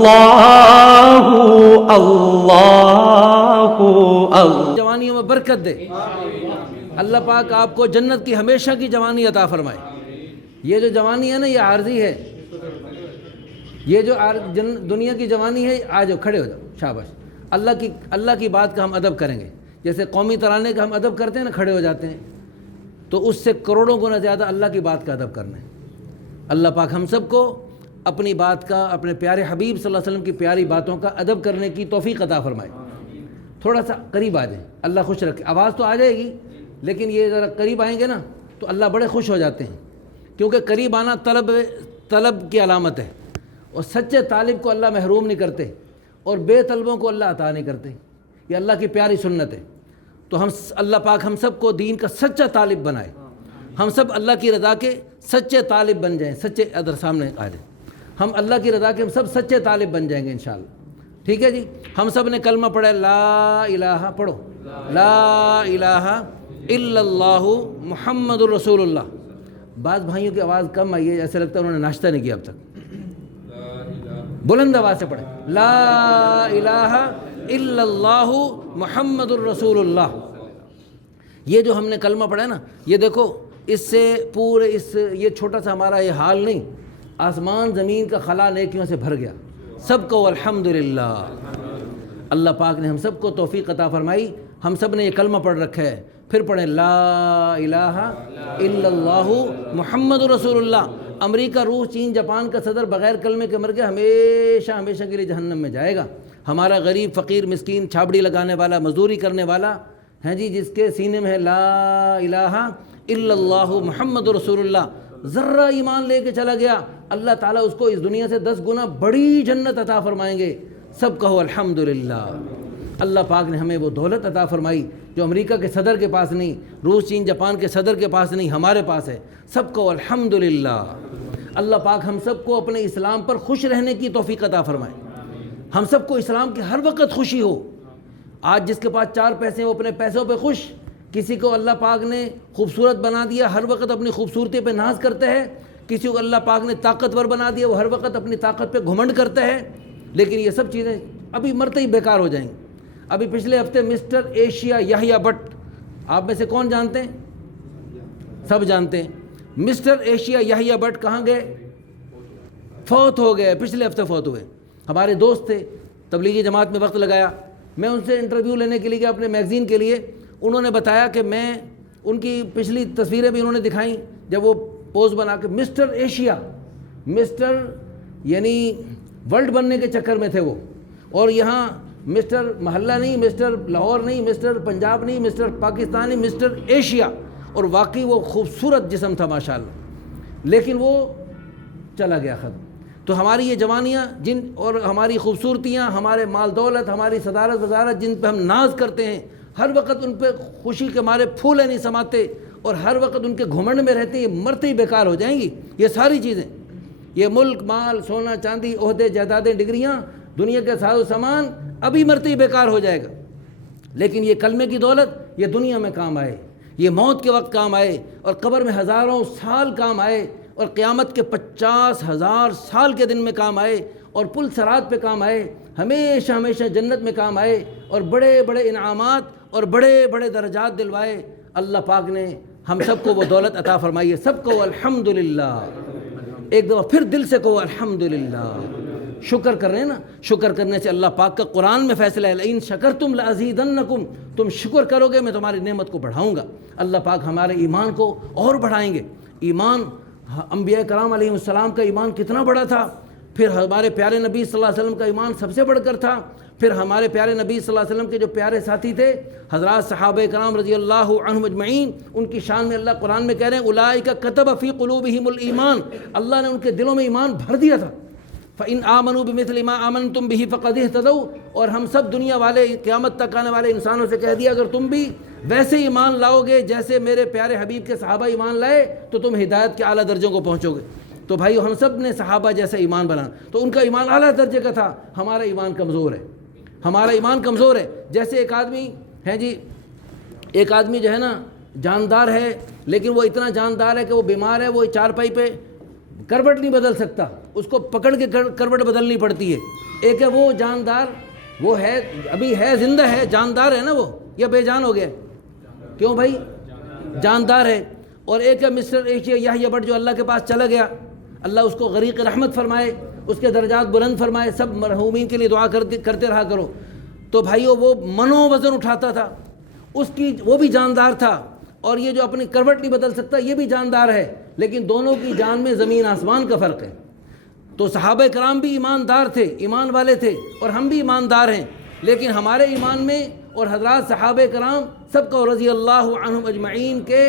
اللہ اللہ اللہ۔ جوانیوں میں برکت دے، اللہ پاک آپ کو جنت کی ہمیشہ کی جوانی عطا فرمائے۔ یہ جو جوانی ہے نا، یہ عارضی ہے، یہ جو دنیا کی جوانی ہے، آ جاؤ کھڑے ہو جاؤ، شاباش۔ اللہ کی بات کا ہم ادب کریں گے، جیسے قومی ترانے کا ہم ادب کرتے ہیں نا، کھڑے ہو جاتے ہیں، تو اس سے کروڑوں گنا زیادہ اللہ کی بات کا ادب کرنا ہے۔ اللہ پاک ہم سب کو اپنی بات کا، اپنے پیارے حبیب صلی اللہ علیہ وسلم کی پیاری باتوں کا ادب کرنے کی توفیق عطا فرمائے۔ تھوڑا سا قریب آ جائیں، اللہ خوش رکھے۔ آواز تو آ جائے گی، لیکن یہ ذرا قریب آئیں گے نا تو اللہ بڑے خوش ہو جاتے ہیں، کیونکہ قریب آنا طلب کی علامت ہے، اور سچے طالب کو اللہ محروم نہیں کرتے، اور بے طلبوں کو اللہ عطا نہیں کرتے۔ یہ اللہ کی پیاری سنت ہے۔ تو اللہ پاک ہم سب کو دین کا سچا طالب بنائے، ہم سب اللہ کی رضا کے سچے طالب بن جائیں، سچے ادھر سامنے آ جائیں، ہم اللہ کی رضا کے ہم سب سچے طالب بن جائیں گے انشاءاللہ۔ ٹھیک ہے جی، ہم سب نے کلمہ پڑھا، لا الہ، پڑھو لا الہ الا اللہ محمد الرسول اللہ۔ بعض بھائیوں کی آواز کم آئی ہے، ایسا لگتا ہے انہوں نے ناشتہ نہیں کیا اب تک۔ بلند آواز سے پڑھیں، لا الہ الا اللہ محمد الرسول اللہ۔ یہ جو ہم نے کلمہ پڑھا ہے نا، یہ دیکھو، اس سے پورے یہ چھوٹا سا ہمارا یہ حال نہیں، آسمان زمین کا خلا نیکیوں سے بھر گیا۔ سب کو الحمدللہ، اللہ پاک نے ہم سب کو توفیق عطا فرمائی، ہم سب نے یہ کلمہ پڑھ رکھا ہے۔ پھر پڑھیں لا الہ الا اللہ محمد رسول اللہ۔ امریکہ، روس، چین، جاپان کا صدر بغیر کلمے کے مر گیا، ہمیشہ ہمیشہ کے لیے جہنم میں جائے گا۔ ہمارا غریب، فقیر، مسکین، چھابڑی لگانے والا، مزدوری کرنے والا ہیں جی، جس کے سینے میں ہے لا الہ الا اللہ محمد رسول اللہ، ذرہ ایمان لے کے چلا گیا، اللہ تعالیٰ اس کو اس دنیا سے 10 گنا بڑی جنت عطا فرمائیں گے۔ سب کہو الحمدللہ۔ اللہ پاک نے ہمیں وہ دولت عطا فرمائی جو امریکہ کے صدر کے پاس نہیں، روس، چین، جاپان کے صدر کے پاس نہیں، ہمارے پاس ہے۔ سب کو الحمدللہ۔ اللہ پاک ہم سب کو اپنے اسلام پر خوش رہنے کی توفیق عطا فرمائے، ہم سب کو اسلام کی ہر وقت خوشی ہو۔ آج جس کے پاس 4 پیسے ہیں وہ اپنے پیسوں پہ خوش، کسی کو اللہ پاک نے خوبصورت بنا دیا، ہر وقت اپنی خوبصورتی پہ ناز کرتا ہے، کسی کو اللہ پاک نے طاقتور بنا دیا، وہ ہر وقت اپنی طاقت پہ گھمنڈ کرتا ہے۔ لیکن یہ سب چیزیں ابھی مرتے ہی بیکار ہو جائیں گی۔ ابھی پچھلے ہفتے مسٹر ایشیا یحییٰ بٹ، آپ میں سے کون جانتے ہیں؟ سب جانتے ہیں۔ مسٹر ایشیا یحییٰ بٹ کہاں گئے؟ فوت ہو گئے، پچھلے ہفتے فوت ہوئے۔ ہمارے دوست تھے، تبلیغی جماعت میں وقت لگایا، میں ان سے انٹرویو لینے کے لیے گیا اپنے میگزین کے لیے۔ انہوں نے بتایا کہ میں ان کی پچھلی تصویریں بھی انہوں نے دکھائیں، جب وہ پوز بنا کے مسٹر ایشیا، مسٹر یعنی ورلڈ بننے کے چکر میں تھے وہ، اور یہاں مسٹر محلہ نہیں، مسٹر لاہور نہیں، مسٹر پنجاب نہیں، مسٹر پاکستان نہیں، مسٹر ایشیا، اور واقعی وہ خوبصورت جسم تھا ماشاءاللہ، لیکن وہ چلا گیا ختم۔ تو ہماری یہ جوانیاں اور ہماری خوبصورتیاں، ہمارے مال دولت، ہماری صدارت وزارت، جن پہ ہم ناز کرتے ہیں، ہر وقت ان پہ خوشی کے مارے پھولے نہیں سماتے، اور ہر وقت ان کے گھمنڈ میں رہتے ہیں، یہ مرتے ہی بیکار ہو جائیں گی۔ یہ ساری چیزیں، یہ ملک، مال، سونا، چاندی، عہدے، جائیدادیں، ڈگریاں، دنیا کے ساز و سامان ابھی مرتے ہی بیکار ہو جائے گا۔ لیکن یہ کلمے کی دولت، یہ دنیا میں کام آئے، یہ موت کے وقت کام آئے، اور قبر میں ہزاروں سال کام آئے، اور قیامت کے 50,000 سال کے دن میں کام آئے، اور پل صراط پہ کام آئے، ہمیشہ ہمیشہ جنت میں کام آئے، اور بڑے بڑے انعامات اور بڑے بڑے درجات دلوائے۔ اللہ پاک نے ہم سب کو وہ دولت عطا فرمائی ہے۔ سب کو الحمدللہ، ایک دفعہ پھر دل سے کہو الحمدللہ۔ شکر کر رہے ہیں نا، شکر کرنے سے اللہ پاک کا قرآن میں فیصلہ ہے، لئن شکرتم لازیدنکم، تم شکر کرو گے میں تمہاری نعمت کو بڑھاؤں گا۔ اللہ پاک ہمارے ایمان کو اور بڑھائیں گے۔ ایمان، انبیاء کرام علیہ السلام کا ایمان کتنا بڑا تھا، پھر ہمارے پیارے نبی صلی اللہ علیہ وسلم کا ایمان سب سے بڑھ کر تھا، پھر ہمارے پیارے نبی صلی اللہ علیہ وسلم کے جو پیارے ساتھی تھے حضرات صحابہ کرام رضی اللہ عنہم اجمعین، ان کی شان میں اللہ قرآن میں کہہ رہے ہیں اولئک کتب فی قلوبہم الایمان، اللہ نے ان کے دلوں میں ایمان بھر دیا تھا۔ فَإِنْ آمَنُوا بِمِثْلِ مَا آمَنْتُمْ بِهِ فَقَدِ اهْتَدَوْا، اور ہم سب دنیا والے، قیامت تک آنے والے انسانوں سے کہہ دیا اگر تم بھی ویسے ایمان لاؤ گے جیسے میرے پیارے حبیب کے صحابہ ایمان لائے تو تم ہدایت کے اعلیٰ درجوں کو پہنچو گے۔ تو بھائیو ہم سب نے صحابہ جیسا ایمان بنا، تو ان کا ایمان اعلیٰ درجے کا تھا، ہمارا ایمان کمزور ہے، ہمارا ایمان کمزور ہے۔ جیسے ایک آدمی ہے جی، ایک آدمی جو ہے نا جاندار ہے، لیکن وہ اتنا جاندار ہے کہ وہ بیمار ہے، وہ چارپائی پہ کروٹ نہیں بدل سکتا، اس کو پکڑ کے کروٹ بدلنی پڑتی ہے۔ ایک ہے وہ جاندار، وہ ہے ابھی ہے زندہ ہے، جاندار ہے نا وہ، یا بے جان ہو گیا؟ کیوں بھائی؟ جاندار ہے۔ اور ایک ہے مسٹر یحییٰ بٹ جو اللہ کے پاس چلا گیا، اللہ اس کو غریق رحمت فرمائے، اس کے درجات بلند فرمائے، سب مرحومین کے لیے دعا کرتے رہا کرو۔ تو بھائیو وہ منو وزن اٹھاتا تھا، اس کی وہ بھی جاندار تھا، اور یہ جو اپنی کروٹ نہیں بدل سکتا یہ بھی جاندار ہے، لیکن دونوں کی جان میں زمین آسمان کا فرق ہے۔ تو صحابہ کرام بھی ایماندار تھے، ایمان والے تھے، اور ہم بھی ایماندار ہیں، لیکن ہمارے ایمان میں اور حضرات صحابہ کرام سب کا رضی اللہ عنہم اجمعین کے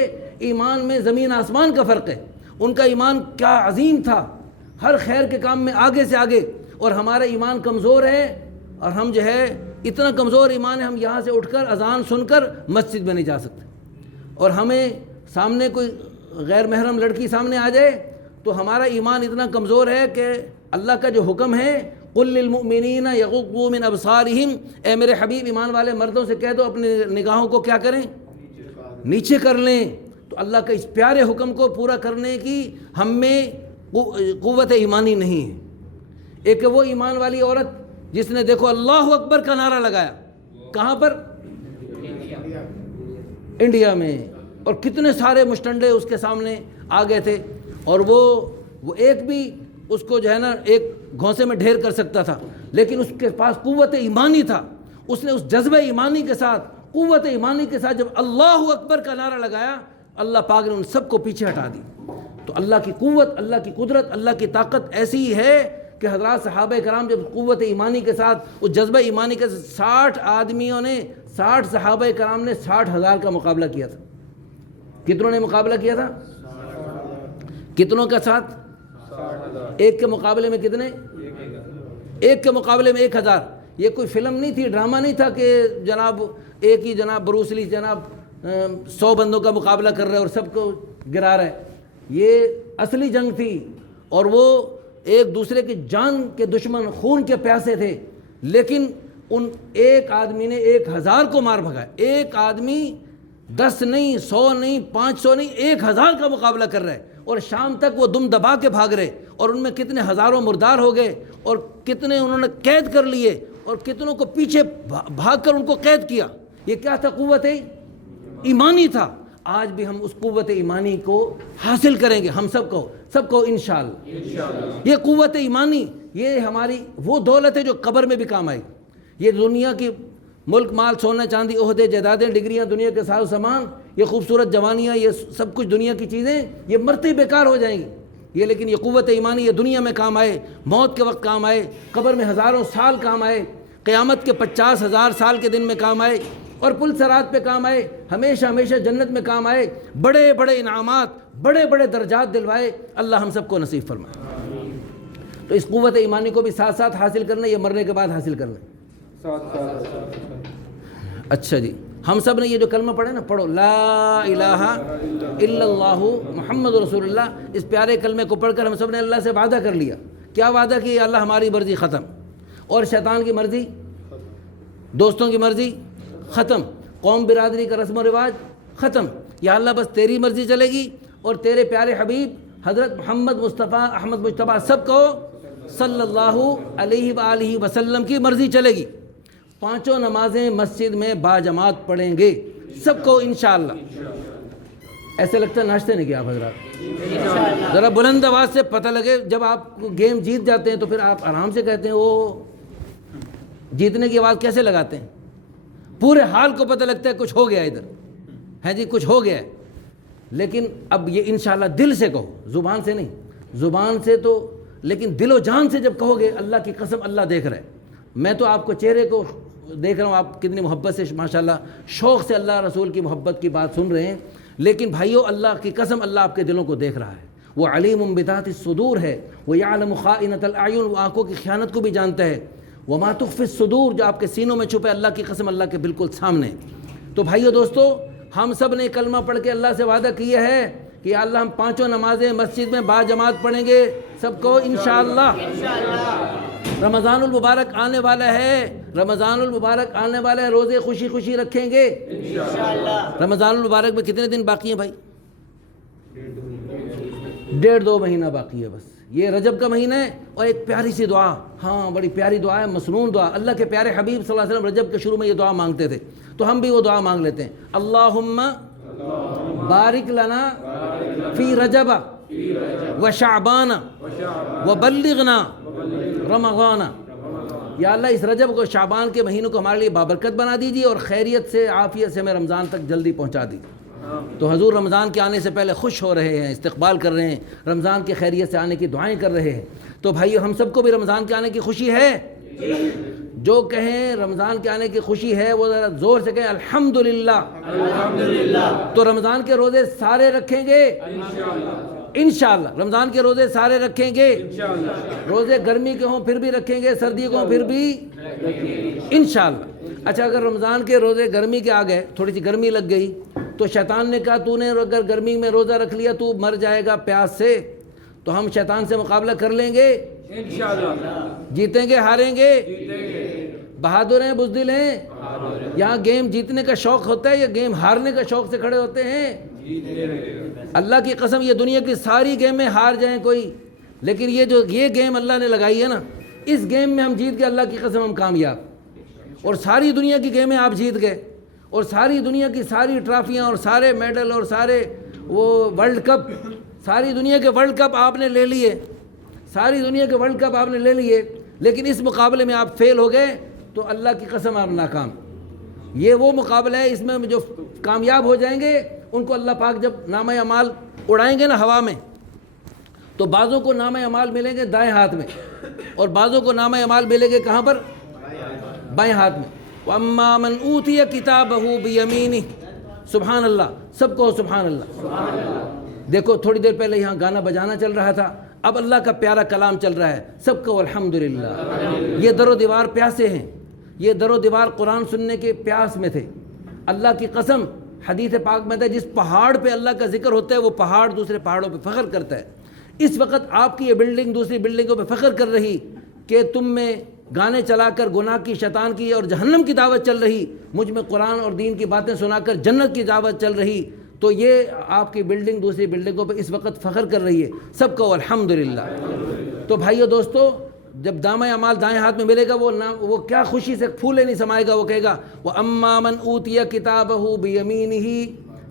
ایمان میں زمین آسمان کا فرق ہے۔ ان کا ایمان کیا عظیم تھا، ہر خیر کے کام میں آگے سے آگے، اور ہمارا ایمان کمزور ہے، اور ہم جو ہے اتنا کمزور ایمان ہے، ہم یہاں سے اٹھ کر اذان سن کر مسجد میں نہیں جا سکتے، اور ہمیں سامنے کوئی غیر محرم لڑکی سامنے آ جائے تو ہمارا ایمان اتنا کمزور ہے کہ اللہ کا جو حکم ہے قل للمؤمنین یغضوا من ابصارہم، اے میرے حبیب ایمان والے مردوں سے کہہ دو اپنی نگاہوں کو کیا کریں؟ نیچے کر لیں۔ تو اللہ کا اس پیارے حکم کو پورا کرنے کی ہم میں قوت ایمانی نہیں ہے۔ ایک وہ ایمان والی عورت جس نے دیکھو اللہ اکبر کا نعرہ لگایا، کہاں پر؟ انڈیا میں، اور کتنے سارے مشٹنڈے اس کے سامنے آ گئے تھے، اور وہ ایک بھی اس کو جو ہے نا ایک گھونسے میں ڈھیر کر سکتا تھا، لیکن اس کے پاس قوت ایمانی تھا۔ اس نے اس جذبہ ایمانی کے ساتھ، قوت ایمانی کے ساتھ جب اللہ اکبر کا نعرہ لگایا، اللہ پاک نے ان سب کو پیچھے ہٹا دی۔ تو اللہ کی قوت، اللہ کی قدرت، اللہ کی طاقت ایسی ہے کہ حضرات صحابہ کرام جب قوت ایمانی کے ساتھ، اس جذبہ ایمانی کے ساتھ 60 آدمیوں نے، 60 صحابہ کرام نے 60,000 کا مقابلہ کیا تھا۔ کتنوں نے مقابلہ کیا تھا؟ کتنوں کا ساتھ؟ ایک کے مقابلے میں کتنے؟ ایک کے مقابلے میں 1000۔ یہ کوئی فلم نہیں تھی، ڈرامہ نہیں تھا کہ جناب ایک ہی جناب بروس لی جناب 100 بندوں کا مقابلہ کر رہے اور سب کو گرا رہے۔ یہ اصلی جنگ تھی، اور وہ ایک دوسرے کی جان کے دشمن، خون کے پیاسے تھے، لیکن ان ایک آدمی نے 1000 کو مار بھگایا۔ ایک آدمی 10 نہیں، 100 نہیں، 500 نہیں، 1000 کا مقابلہ کر رہے، اور شام تک وہ دم دبا کے بھاگ رہے، اور ان میں کتنے ہزاروں مردار ہو گئے، اور کتنے انہوں نے قید کر لیے، اور کتنوں کو پیچھے بھاگ کر ان کو قید کیا۔ یہ کیا تھا؟ قوت ایمانی تھا۔ آج بھی ہم اس قوت ایمانی کو حاصل کریں گے، ہم سب کو انشاءاللہ۔ یہ قوت ایمانی، یہ ہماری وہ دولت ہے جو قبر میں بھی کام آئے گی۔ یہ دنیا کی ملک مال، سونا چاندی، عہدے جائیدادیں، ڈگریاں، دنیا کے ساز و سامان، یہ خوبصورت جوانیاں، یہ سب کچھ دنیا کی چیزیں یہ مرتے ہی بیکار ہو جائیں گی۔ لیکن یہ قوت ایمانی یہ دنیا میں کام آئے، موت کے وقت کام آئے، قبر میں ہزاروں سال کام آئے، قیامت کے 50,000 سال کے دن میں کام آئے، اور پل صراط پہ کام آئے، ہمیشہ ہمیشہ جنت میں کام آئے، بڑے بڑے انعامات، بڑے بڑے درجات دلوائے، اللہ ہم سب کو نصیب فرمائے۔ تو اس قوت ایمانی کو بھی ساتھ ساتھ حاصل کرنا، یہ مرنے کے بعد حاصل کرنا۔ اچھا جی، ہم سب نے یہ جو کلمہ پڑھے نا، پڑھو لا الہ الا اللہ محمد رسول اللہ۔ اس پیارے کلمے کو پڑھ کر ہم سب نے اللہ سے وعدہ کر لیا۔ کیا وعدہ کیا؟ اللہ ہماری مرضی ختم، اور شیطان کی مرضی، دوستوں کی مرضی ختم، قوم برادری کا رسم و رواج ختم۔ یا اللہ بس تیری مرضی چلے گی، اور تیرے پیارے حبیب حضرت محمد مصطفیٰ احمد مجتبیٰ سب کو صلی اللہ علیہ وآلہ وسلم کی مرضی چلے گی۔ 5 نمازیں مسجد میں باجماعت پڑھیں گے سب کو انشاءاللہ۔ ایسے لگتا ہے ناشتے نہیں کیا آپ حضرات؟ ذرا بلند آواز سے پتہ لگے، جب آپ گیم جیت جاتے ہیں تو پھر آپ آرام سے کہتے ہیں وہ جیتنے کی آواز کیسے لگاتے ہیں؟ پورے حال کو پتہ لگتا ہے کچھ ہو گیا ادھر ہے جی، کچھ ہو گیا ہے۔ لیکن اب یہ انشاءاللہ دل سے کہو، زبان سے نہیں، زبان سے تو، لیکن دل و جان سے جب کہو گے، اللہ کی قسم اللہ دیکھ رہا ہے۔ میں تو آپ کو چہرے کو دیکھ رہا ہوں، آپ کتنی محبت سے ماشاءاللہ شوق سے اللہ رسول کی محبت کی بات سن رہے ہیں، لیکن بھائیو اللہ کی قسم اللہ آپ کے دلوں کو دیکھ رہا ہے۔ وہ علیم بذات الصدور ہے، وہ یعلم خائنۃ الاعین، وہ آنکھوں کی خیانت کو بھی جانتا ہے۔ وما تخفی الصدور، جو آپ کے سینوں میں چھپے، اللہ کی قسم اللہ کے بالکل سامنے۔ تو بھائیو دوستو، ہم سب نے کلمہ پڑھ کے اللہ سے وعدہ کیا ہے کہ یا اللہ ہم 5 نمازیں مسجد میں باجماعت پڑھیں گے سب کو انشاءاللہ۔ رمضان المبارک آنے والا ہے، رمضان المبارک آنے والا ہے، روزے خوشی خوشی رکھیں گے انشاءاللہ۔ رمضان المبارک میں کتنے دن باقی ہیں بھائی؟ 1.5-2 مہینہ باقی ہے بس. یہ رجب کا مہینہ ہے. اور ایک پیاری سی دعا, ہاں بڑی پیاری دعا ہے, مسنون دعا. اللہ کے پیارے حبیب صلی اللہ علیہ وسلم رجب کے شروع میں یہ دعا مانگتے تھے, تو ہم بھی وہ دعا مانگ لیتے ہیں. اللہم بارک لنا فی رجب و شعبان و بلغنا رمضان. یا اللہ اس رجب کو, شعبان کے مہینوں کو ہمارے لیے بابرکت بنا دیجیے اور خیریت سے, عافیت سے ہمیں رمضان تک جلدی پہنچا دیجیے. تو حضور رمضان کے آنے سے پہلے خوش ہو رہے ہیں, استقبال کر رہے ہیں, رمضان کی خیریت سے آنے کی دعائیں کر رہے ہیں. تو بھائیو ہم سب کو بھی رمضان کے آنے کی خوشی ہے. جو کہیں رمضان کے آنے کی خوشی ہے وہ ذرا زور سے کہیں الحمدللہ. تو رمضان کے روزے سارے رکھیں گے انشاءاللہ. رمضان کے روزے سارے رکھیں گے. روزے گرمی کے ہوں پھر بھی رکھیں گے, سردی کے ہوں پھر بھی انشاءاللہ. اچھا اگر رمضان کے روزے گرمی کے آ گئے, تھوڑی سی گرمی لگ گئی, تو شیطان نے کہا تو نے اگر گرمی میں روزہ رکھ لیا تو مر جائے گا پیاس سے. تو ہم شیطان سے مقابلہ کر لیں گے انشاءاللہ. جیتیں گے ہاریں گے؟ بہادر ہیں بزدل ہیں؟ یہاں گیم جیتنے کا شوق ہوتا ہے یا گیم ہارنے کا شوق سے کھڑے ہوتے ہیں؟ اللہ کی قسم یہ دنیا کی ساری گیمیں ہار جائیں کوئی, لیکن یہ گیم اللہ نے لگائی ہے نا, اس گیم میں ہم جیت گئے, اللہ کی قسم ہم کامیاب. اور ساری دنیا کی گیمیں آپ جیت گئے, اور ساری دنیا کی ساری ٹرافیاں اور سارے میڈل اور سارے وہ ورلڈ کپ, ساری دنیا کے ورلڈ کپ آپ نے لے لیے, ساری دنیا کے ورلڈ کپ آپ نے لے لیے, لیکن اس مقابلے میں آپ فیل ہو گئے تو اللہ کی قسم آپ ناکام. یہ وہ مقابلہ ہے, اس میں جو کامیاب ہو جائیں گے ان کو اللہ پاک جب نامہ اعمال اڑائیں گے نا ہوا میں, تو بعضوں کو نامہ اعمال ملیں گے دائیں ہاتھ میں, اور بعضوں کو نامہ اعمال ملیں گے کہاں پر؟ بائیں ہاتھ میں. وَأَمَّا مَنْ أُوتِيَ كِتَابَهُ بِيَمِينِهِ. سبحان اللہ, سب کو سبحان اللہ. دیکھو تھوڑی دیر پہلے یہاں گانا بجانا چل رہا تھا, اب اللہ کا پیارا کلام چل رہا ہے, سب کو الحمدللہ. یہ در و دیوار پیاسے ہیں, یہ در و دیوار قرآن سننے کے پیاس میں تھے. اللہ کی قسم حدیث پاک میں تھا جس پہاڑ پہ اللہ کا ذکر ہوتا ہے وہ پہاڑ دوسرے پہاڑوں پہ فخر کرتا ہے. اس وقت آپ کی یہ بلڈنگ دوسری بلڈنگوں پہ فخر کر رہی کہ تم میں گانے چلا کر گناہ کی, شیطان کی اور جہنم کی دعوت چل رہی, مجھ میں قرآن اور دین کی باتیں سنا کر جنت کی دعوت چل رہی. تو یہ آپ کی بلڈنگ دوسری بلڈنگوں پہ اس وقت فخر کر رہی ہے, سب کو الحمدللہ. تو بھائیو دوستو, جب دامہ اعمال دائیں ہاتھ میں ملے گا وہ کیا خوشی سے پھولے نہیں سمائے گا. وہ کہے گا وَأَمَّا مَنْ أُوتِيَ كِتَابَهُ بِيَمِينِهِ.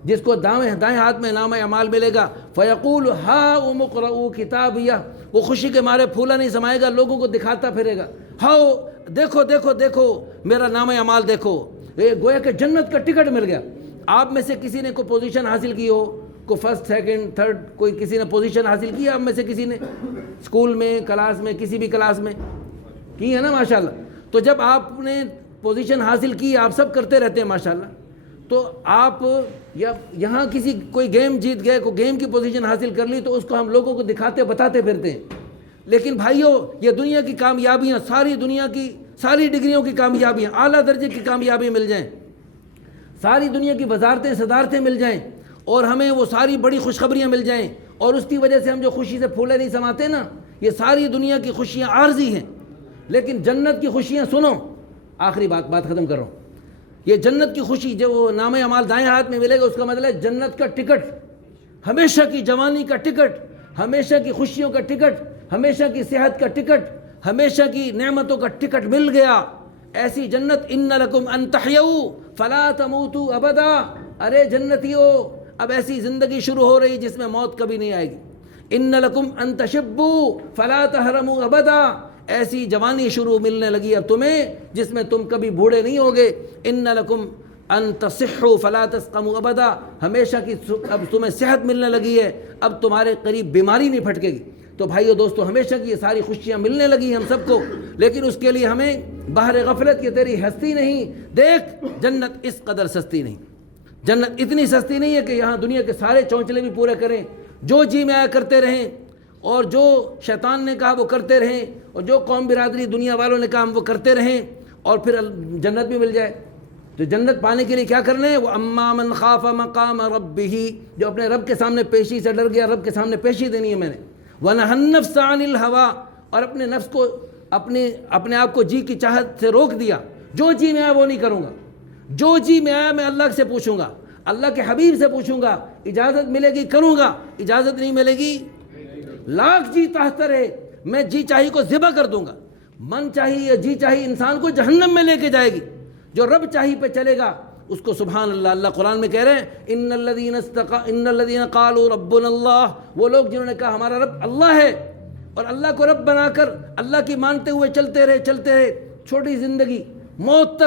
جس کو دائیں ہاتھ میں نامہ اعمال ملے گا فَيَقُولُ هَاؤُمُ اقْرَءُوا كِتَابِيَهْ. وہ خوشی کے مارے پھولا نہیں سمائے گا, لوگوں کو دکھاتا پھرے گا, ہاؤ دیکھو دیکھو دیکھو میرا نامہ اعمال دیکھو. گویا کہ جنت کا ٹکٹ مل گیا. آپ میں سے کسی نے کوئی پوزیشن حاصل کی ہو, کوئی فرسٹ سیکنڈ تھرڈ کوئی کسی نے پوزیشن حاصل کی, آپ میں سے کسی نے اسکول میں, کلاس میں, کسی بھی کلاس میں کی ہے نا ماشاءاللہ. تو جب آپ نے پوزیشن حاصل کی, آپ سب کرتے رہتے ہیں ماشاءاللہ, تو آپ یہاں کوئی گیم جیت گئے, کوئی گیم کی پوزیشن حاصل کر لی, تو اس کو ہم لوگوں کو دکھاتے بتاتے پھرتے ہیں. لیکن بھائیو یہ دنیا کی کامیابیاں, ساری دنیا کی ساری ڈگریوں کی کامیابیاں, اعلیٰ درجے کی کامیابیاں مل جائیں, ساری دنیا کی وزارتیں صدارتیں مل جائیں, اور ہمیں وہ ساری بڑی خوشخبریاں مل جائیں, اور اس کی وجہ سے ہم جو خوشی سے پھولے نہیں سماتے نا, یہ ساری دنیا کی خوشیاں عارضی ہیں. لیکن جنت کی خوشیاں سنو, آخری بات ختم کر رہا ہوں. یہ جنت کی خوشی جو نامہ اعمال دائیں ہاتھ میں ملے گا, اس کا مطلب ہے جنت کا ٹکٹ, ہمیشہ کی جوانی کا ٹکٹ, ہمیشہ کی خوشیوں کا ٹکٹ, ہمیشہ کی صحت کا ٹکٹ, ہمیشہ کی نعمتوں کا ٹکٹ مل گیا. ایسی جنت ان لکم ان تحیوا فلا تموتوا ابدا. ارے جنتیو, اب ایسی زندگی شروع ہو رہی جس میں موت کبھی نہیں آئے گی. ان لکم ان تشبوا فلا تحرموا ابدا. ایسی جوانی شروع ملنے لگی اب تمہیں جس میں تم کبھی بوڑھے نہیں ہوگے. ان لکم ان تصحوا فلا تسقموا ابدا. ہمیشہ کی اب تمہیں صحت ملنے لگی ہے, اب تمہارے قریب بیماری نہیں پھٹکے گی. تو بھائیو دوستو, ہمیشہ کی یہ ساری خوشیاں ملنے لگی ہم سب کو, لیکن اس کے لیے ہمیں بہر غفلت کی تیری ہستی نہیں. دیکھ جنت اس قدر سستی نہیں, جنت اتنی سستی نہیں ہے کہ یہاں دنیا کے سارے چونچلے بھی پورے کریں, جو جی میں آیا کرتے رہیں, اور جو شیطان نے کہا وہ کرتے رہیں, اور جو قوم برادری دنیا والوں نے کہا وہ کرتے رہیں, اور پھر جنت بھی مل جائے. تو جنت پانے کے لیے کیا کرنا ہے؟ وَأَمَّا مَنْ خَافَ مَقَامَ رَبِّهِ. جو اپنے رب کے سامنے پیشی سے ڈر گیا, رب کے سامنے پیشی دینی ہے میں نے. وَنَهَى النَّفْسَ عَنِ الْهَوَىٰ. اور اپنے نفس کو اپنے آپ کو جی کی چاہت سے روک دیا. جو جی میں آیا وہ نہیں کروں گا, جو جی میں آیا میں اللہ سے پوچھوں گا, اللہ کے حبیب سے پوچھوں گا, اجازت ملے گی کروں گا, اجازت نہیں ملے گی لاکھ جی چاہتا رہے میں جی چاہی کو ذبح کر دوں گا. من چاہی یا جی چاہی انسان کو جہنم میں لے کے جائے گی. جو رب چاہی پہ چلے گا اس کو سبحان اللہ. اللہ قرآن میں کہہ رہے ہیں ان الذین قالوا ربنا اللہ، وہ لوگ جنہوں نے کہا ہمارا رب اللہ ہے اور اللہ کو رب بنا کر اللہ کی مانتے ہوئے چلتے رہے. چھوٹی زندگی، موت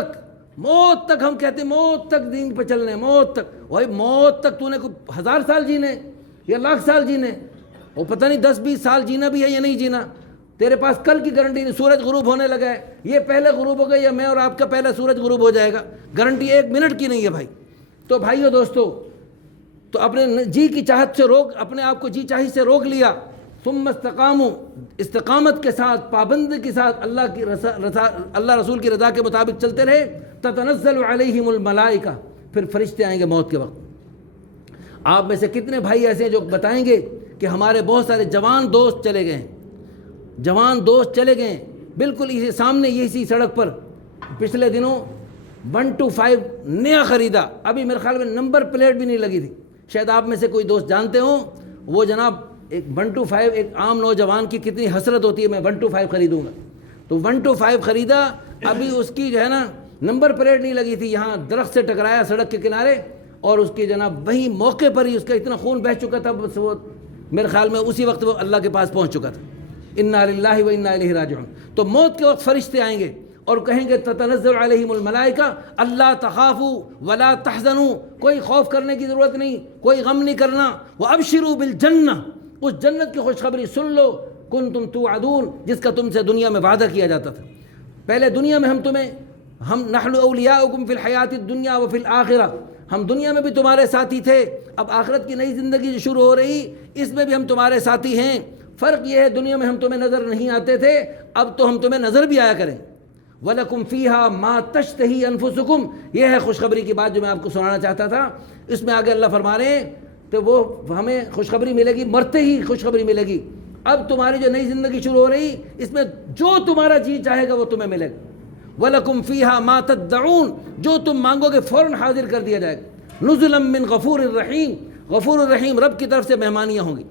تک ہم کہتے ہیں موت تک دین پہ چلنے، موت تک. وہی موت تک تو نے کوئی 1000 سال جینے یا لاکھ سال جینے، وہ پتہ نہیں 10-20 سال جینا بھی ہے یا نہیں جینا. تیرے پاس کل کی گارنٹی نہیں. سورج غروب ہونے لگا ہے، یہ پہلے غروب ہو گیا یا میں اور آپ کا پہلا سورج غروب ہو جائے گا، گارنٹی 1 منٹ کی نہیں ہے بھائی. تو بھائیو دوستو، تو اپنے جی کی چاہت سے اپنے آپ کو جی چاہی سے روک لیا. ثم استقاموا، استقامت کے ساتھ، پابندی کے ساتھ اللہ رسول کی رضا کے مطابق چلتے رہے. تتنزل علیہم الملائکہ، پھر فرشتے آئیں گے موت کے وقت. آپ میں سے کتنے بھائی ایسے ہیں جو بتائیں گے کہ ہمارے بہت سارے جوان دوست چلے گئے ہیں بالکل اسی سامنے اسی سڑک پر. پچھلے دنوں 125 نیا خریدا، ابھی میرے خیال میں نمبر پلیٹ بھی نہیں لگی تھی. شاید آپ میں سے کوئی دوست جانتے ہوں. وہ جناب ایک 125 ایک عام نوجوان کی کتنی حسرت ہوتی ہے میں 125 خریدوں گا. تو 125 خریدا، ابھی اس کی جو ہے نا نمبر پلیٹ نہیں لگی تھی. یہاں درخت سے ٹکرایا سڑک کے کنارے، اور اس کی جناب وہیں موقع پر ہی اس کا اتنا خون بہہ چکا تھا. بس وہ میرے خیال میں اسی وقت وہ اللہ کے پاس پہنچ چکا تھا. انا للہ و انا الیہ راجعون. تو موت کے وقت فرشتے آئیں گے اور کہیں گے تتنزل علیہم الملائکہ اللہ تخافوا ولا تحزنوا، کوئی خوف کرنے کی ضرورت نہیں، کوئی غم نہیں کرنا. وابشروا بالجنہ، اس جنت کی خوشخبری سن لو کنتم توعدون، جس کا تم سے دنیا میں وعدہ کیا جاتا تھا. پہلے دنیا میں ہم نحن اولیاؤکم فی الحیات الدنیا وفی الآخرہ، ہم دنیا میں بھی تمہارے ساتھی تھے. اب آخرت کی نئی زندگی جو شروع ہو رہی اس میں بھی ہم تمہارے ساتھی ہیں. فرق یہ ہے دنیا میں ہم تمہیں نظر نہیں آتے تھے، اب تو ہم تمہیں نظر بھی آیا کریں. وَلَكُمْ فِيهَا مَا تَشْتَهِي أَنفُسُكُمْ، یہ ہے خوشخبری کی بات جو میں آپ کو سنانا چاہتا تھا. اس میں آگے اللہ فرما رہے ہیں تو وہ ہمیں خوشخبری ملے گی، مرتے ہی خوشخبری ملے گی. اب تمہاری جو نئی زندگی شروع ہو رہی اس میں جو تمہارا جی چاہے گا وہ تمہیں ملے گا. وَلَكُمْ فِيهَا مَا تَدَّعُونَ، جو تم مانگو گے فوراً حاضر کر دیا جائے گا. نُزُلًا مِّن غَفُورٍ الرحیم، غفور الرحیم رب کی طرف سے مہمانیاں ہوں گی.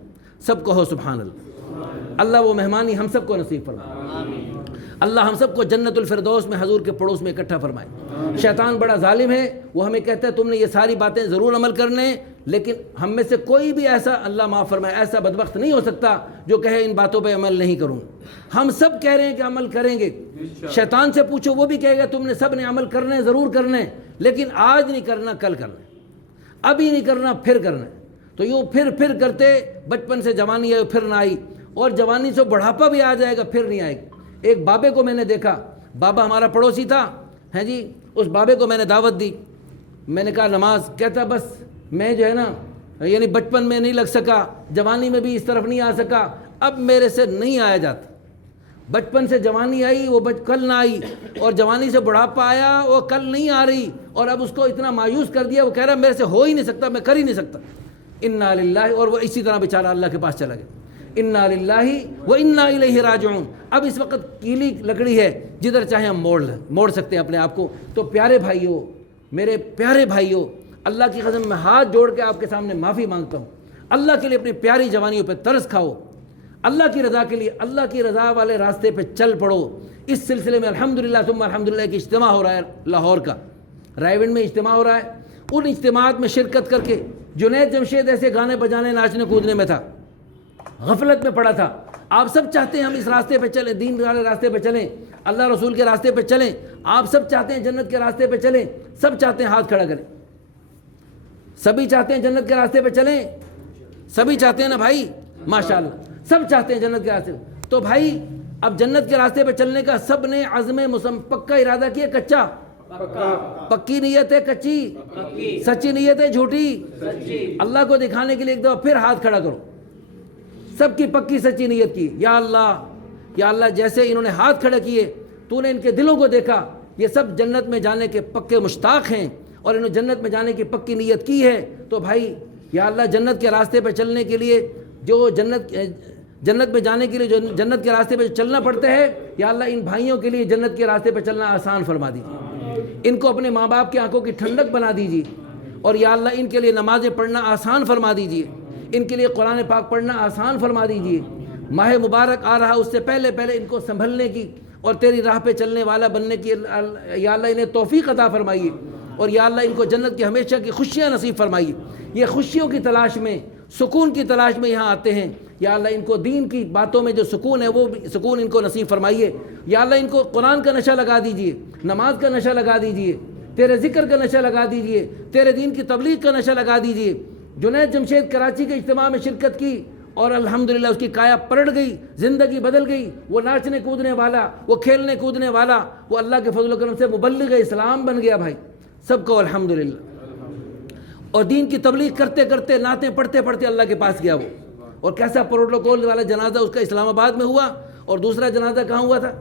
سب کہو سبحان اللہ. اللہ وہ مہمانی ہم سب کو نصیب فرمائے. اللہ ہم سب کو جنت الفردوس میں حضور کے پڑوس میں اکٹھا فرمائے. شیطان بڑا ظالم ہے، وہ ہمیں کہتا ہے تم نے یہ ساری باتیں ضرور عمل کرنے، لیکن ہم میں سے کوئی بھی ایسا، اللہ معاف فرمائے، ایسا بدبخت نہیں ہو سکتا جو کہے ان باتوں پہ عمل نہیں کروں. ہم سب کہہ رہے ہیں کہ عمل کریں گے. شیطان سے پوچھو وہ بھی کہے گا تم نے سب نے عمل کرنے ضرور کرنے، لیکن آج نہیں کرنا کل کرنا، ابھی نہیں کرنا پھر کرنا. تو یوں پھر کرتے بچپن سے جوانی آئی پھر نہ آئی، اور جوانی سے بڑھاپا بھی آ جائے گا پھر نہیں آئے گی. ایک بابے کو میں نے دیکھا، بابا ہمارا پڑوسی تھا ہیں جی. اس بابے کو میں نے دعوت دی، میں نے کہا نماز. کہتا بس میں جو ہے نا یعنی بچپن میں نہیں لگ سکا، جوانی میں بھی اس طرف نہیں آ سکا، اب میرے سے نہیں آیا جاتا. بچپن سے جوانی آئی وہ کل نہ آئی، اور جوانی سے بڑھاپا آیا وہ کل نہیں آ رہی، اور اب اس کو اتنا مایوس کر دیا وہ کہہ رہا میرے سے ہو ہی نہیں سکتا، میں کر ہی نہیں سکتا. انا للہ، اور وہ اسی طرح بیچارہ اللہ کے پاس چلا گیا. انا للہ و انا الیہ راجعون. اب اس وقت کیلی لکڑی ہے، جدھر چاہے ہم موڑ سکتے ہیں اپنے آپ کو. تو پیارے بھائیوں، میرے پیارے بھائیوں، اللہ کی قسم میں ہاتھ جوڑ کے آپ کے سامنے معافی مانگتا ہوں. اللہ کے لیے اپنی پیاری جوانیوں پہ ترس کھاؤ، اللہ کی رضا کے لیے اللہ کی رضا والے راستے پہ چل پڑو. اس سلسلے میں الحمدللہ ثم الحمدللہ ایک اجتماع ہو رہا ہے لاہور کا، رائے ونڈ میں اجتماع ہو رہا ہے. ان اجتماعات میں شرکت کر کے جنید جمشید ایسے گانے بجانے ناچنے کودنے میں تھا، غفلت میں پڑا تھا. آپ سب چاہتے ہیں ہم اس راستے پہ چلیں، دین والے راستے پہ چلیں، اللہ رسول کے راستے پہ چلیں. آپ سب چاہتے ہیں جنت کے راستے پہ چلیں، سب چاہتے ہیں ہاتھ کھڑا کریں. سبھی چاہتے ہیں جنت کے راستے پہ چلیں، سبھی چاہتے ہیں نا بھائی، ماشاءاللہ سب چاہتے ہیں جنت کے راستے پہ. تو بھائی اب جنت کے راستے پہ چلنے کا سب نے عزم پکا ارادہ کیا، کچا پکی نیت ہے، کچی سچی نیت ہے، جھوٹی. اللہ کو دکھانے کے لیے ایک دفعہ پھر ہاتھ کھڑا کرو. سب کی پکی سچی نیت کی، یا اللہ جیسے انہوں نے ہاتھ کھڑے کیے تو نے ان کے دلوں کو دیکھا، یہ سب جنت میں جانے کے پکے مشتاق ہیں اور انہوں نے جنت میں جانے کی پکی نیت کی ہے. تو بھائی یا اللہ جنت کے راستے پہ چلنے کے لیے جو جنت میں جانے کے لیے جو جنت کے راستے پہ چلنا پڑتا ہے، یا اللہ ان بھائیوں کے لیے جنت کے راستے پہ چلنا آسان فرما دیجیے. ان کو اپنے ماں باپ کی آنکھوں کی ٹھنڈک بنا دیجیے، اور یا اللہ ان کے لیے نمازیں پڑھنا آسان فرما دیجیے. ان کے لیے قرآن پاک پڑھنا آسان فرما دیجئے، ماہ مبارک آ رہا، اس سے پہلے ان کو سنبھلنے کی اور تیری راہ پہ چلنے والا بننے کی یا اللہ انہیں توفیق عطا فرمائیے، اور یا اللہ ان کو جنت کی ہمیشہ کی خوشیاں نصیب فرمائیے۔ یہ خوشیوں کی تلاش میں، سکون کی تلاش میں یہاں آتے ہیں، یا اللہ ان کو دین کی باتوں میں جو سکون ہے وہ سکون ان کو نصیب فرمائیے۔ یا اللہ ان کو قرآن کا نشہ لگا دیجئے، نماز کا نشہ لگا دیجئے، تیرے ذکر کا نشہ لگا دیجئے، تیرے دین کی تبلیغ کا نشہ لگا دیجئے۔ جنید جمشید کراچی کے اجتماع میں شرکت کی اور الحمدللہ اس کی کایا پلٹ گئی، زندگی بدل گئی۔ وہ ناچنے کودنے والا، وہ کھیلنے کودنے والا، وہ اللہ کے فضل و کرم سے مبلغ اسلام بن گیا بھائی، سب کو الحمدللہ۔ اور دین کی تبلیغ کرتے کرتے، نعتیں پڑھتے پڑھتے اللہ کے پاس گیا وہ، اور کیسا پروٹوکول والا جنازہ اس کا اسلام آباد میں ہوا، اور دوسرا جنازہ کہاں ہوا تھا؟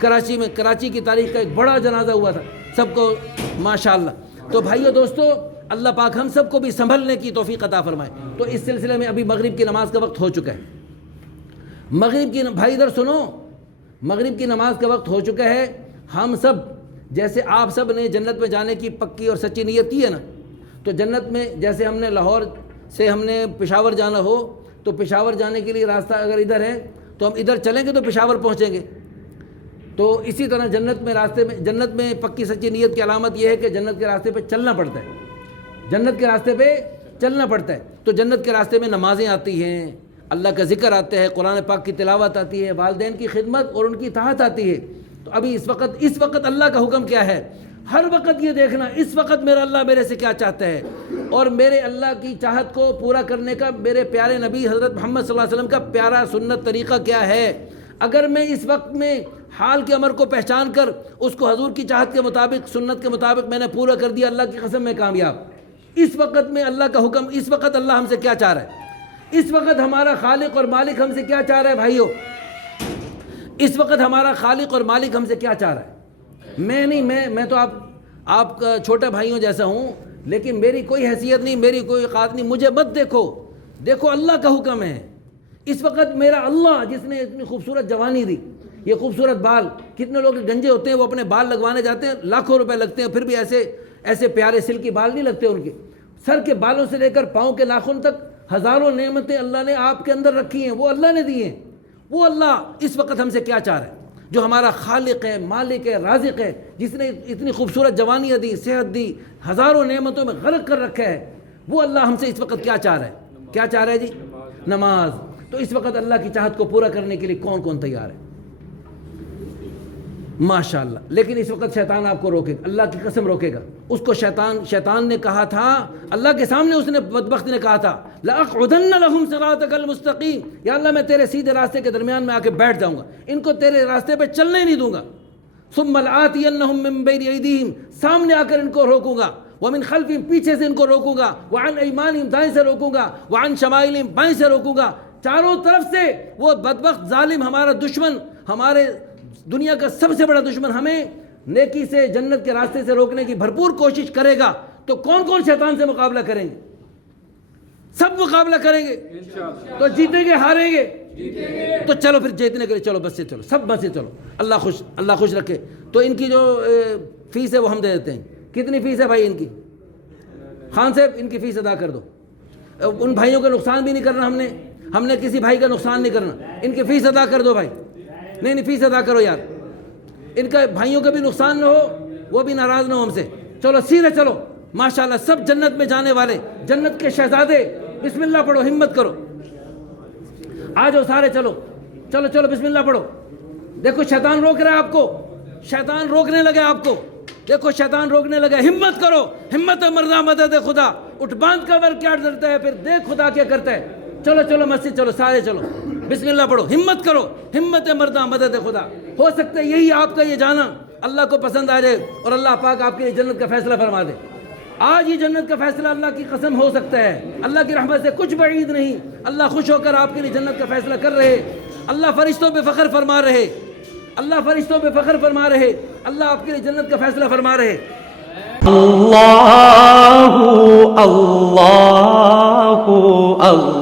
کراچی میں، کراچی کی تاریخ کا ایک بڑا جنازہ ہوا تھا، سب کو ماشاءاللہ۔ تو بھائیو دوستو، اللہ پاک ہم سب کو بھی سنبھلنے کی توفیق عطا فرمائے۔ تو اس سلسلے میں ابھی مغرب کی نماز کا وقت ہو چکا ہے، مغرب کی بھائی ادھر سنو، مغرب کی نماز کا وقت ہو چکا ہے۔ ہم سب جیسے آپ سب نے جنت میں جانے کی پکی اور سچی نیت کی ہے نا، تو جنت میں جیسے ہم نے لاہور سے ہم نے پشاور جانا ہو تو پشاور جانے کے لیے راستہ اگر ادھر ہے تو ہم ادھر چلیں گے تو پشاور پہنچیں گے۔ تو اسی طرح جنت میں راستے میں، جنت میں پکی سچی نیت کی علامت یہ ہے کہ جنت کے راستے پہ چلنا پڑتا ہے، جنت کے راستے پہ چلنا پڑتا ہے۔ تو جنت کے راستے میں نمازیں آتی ہیں، اللہ کا ذکر آتا ہے، قرآن پاک کی تلاوت آتی ہے، والدین کی خدمت اور ان کی اطاعت آتی ہے۔ تو ابھی اس وقت اللہ کا حکم کیا ہے؟ ہر وقت یہ دیکھنا اس وقت میرا اللہ میرے سے کیا چاہتا ہے، اور میرے اللہ کی چاہت کو پورا کرنے کا میرے پیارے نبی حضرت محمد صلی اللہ علیہ وسلم کا پیارا سنت طریقہ کیا ہے۔ اگر میں اس وقت میں حال کے امر کو پہچان کر اس کو حضور کی چاہت کے مطابق، سنت کے مطابق میں نے پورا کر دیا، اللہ کی قسم میں کامیاب۔ اس وقت میں اللہ کا حکم، اس وقت اللہ ہم سے کیا چاہ رہا ہے، اس وقت ہمارا خالق اور مالک ہم سے کیا چاہ رہا ہے بھائیو، اس وقت ہمارا خالق اور مالک ہم سے کیا چاہ رہا ہے۔ میں تو آپ کا چھوٹا بھائیوں جیسا ہوں، لیکن میری کوئی حیثیت نہیں، میری کوئی اوقات نہیں، مجھے مت دیکھو اللہ کا حکم ہے۔ اس وقت میرا اللہ جس نے اتنی خوبصورت جوانی دی، یہ خوبصورت بال، کتنے لوگ گنجے ہوتے ہیں وہ اپنے بال لگوانے جاتے ہیں، لاکھوں روپے لگتے ہیں، پھر بھی ایسے پیارے سلکی بال نہیں لگتے ان کے۔ سر کے بالوں سے لے کر پاؤں کے ناخن تک ہزاروں نعمتیں اللہ نے آپ کے اندر رکھی ہیں، وہ اللہ نے دی ہیں۔ وہ اللہ اس وقت ہم سے کیا چاہ رہا ہے، جو ہمارا خالق ہے، مالک ہے، رازق ہے، جس نے اتنی خوبصورت جوانیاں دی، صحت دی، ہزاروں نعمتوں میں غرق کر رکھا ہے، وہ اللہ ہم سے اس وقت کیا چاہ رہا ہے؟ کیا چاہ رہا ہے جی؟ نماز۔ تو اس وقت اللہ کی چاہت کو پورا کرنے کے لیے کون کون تیار ہے؟ ماشاءاللہ۔ لیکن اس وقت شیطان آپ کو روکے گا، اللہ کی قسم روکے گا۔ اس کو شیطان نے کہا تھا، اللہ کے سامنے اس نے بدبخت نے کہا تھا، لَأَقْعُدَنَّ لَهُمْ صِرَاطَكَ الْمُسْتَقِيمَ، یا اللہ میں تیرے سیدھے راستے کے درمیان میں آ کے بیٹھ جاؤں گا، ان کو تیرے راستے پہ چلنے نہیں دوں گا۔ ثُمَّ لَآتِيَنَّهُم مِّن بَيْنِ أَيْدِيهِمْ، سامنے آ کر ان کو روکوں گا، وَمِنْ خَلْفِهِمْ، پیچھے سے ان کو روکوں گا، وَعَنْ أَيْمَانِهِمْ، دائیں سے روکوں گا، وَعَنْ شَمَائِلِهِمْ، بائیں سے روکوں گا۔ چاروں طرف سے وہ بدبخت ظالم، ہمارا دشمن، ہمارے دنیا کا سب سے بڑا دشمن، ہمیں نیکی سے، جنت کے راستے سے روکنے کی بھرپور کوشش کرے گا۔ تو کون شیطان سے مقابلہ کریں گے؟ سب مقابلہ کریں گے۔ تو جیتیں گے ہاریں گے؟ تو چلو پھر جیتنے کے لیے چلو، بس سے چلو، سب بس سے چلو، اللہ خوش رکھے۔ تو ان کی جو فیس ہے وہ ہم دے دیتے ہیں۔ کتنی فیس ہے بھائی ان کی؟ خان صاحب ان کی فیس ادا کر دو۔ ان بھائیوں کا نقصان بھی نہیں کرنا، ہم نے کسی بھائی کا نقصان نہیں کرنا، ان کی فیس ادا کر دو بھائی۔ نہیں فیس ادا کرو یار، ان کا بھائیوں کا بھی نقصان نہ ہو، وہ بھی ناراض نہ ہو ہم سے۔ چلو سیدھے چلو، ماشاءاللہ سب جنت میں جانے والے، جنت کے شہزادے۔ بسم اللہ پڑھو، ہمت کرو، آ جاؤ سارے، چلو بسم اللہ پڑھو۔ دیکھو شیطان روک رہا ہے آپ کو، شیطان روکنے لگا آپ کو، دیکھو شیطان روکنے لگا۔ ہمت کرو، ہمت مردہ مدد خدا، اٹھ باندھ کا ور کیا ڈرتا ہے، پھر دیکھ خدا کیا کرتا ہے۔ چلو مسجد چلو، سارے چلو، بسم اللہ پڑھو، ہمت کرو، ہمت مردہ مدد خدا۔ ہو سکتا ہے یہی آپ کا یہ جانا اللہ کو پسند آ جائے اور اللہ پاک آپ کے لیے جنت کا فیصلہ فرما دے۔ آج ہی جنت کا فیصلہ اللہ کی قسم ہو سکتا ہے، اللہ کی رحمت سے کچھ بعید نہیں۔ اللہ خوش ہو کر آپ کے لیے جنت کا فیصلہ کر رہے، اللہ فرشتوں پہ فخر فرما رہے، اللہ فرشتوں پہ فخر فرما رہے، اللہ آپ کے لیے جنت کا فیصلہ فرما رہے۔ اللہ اللہ اللہ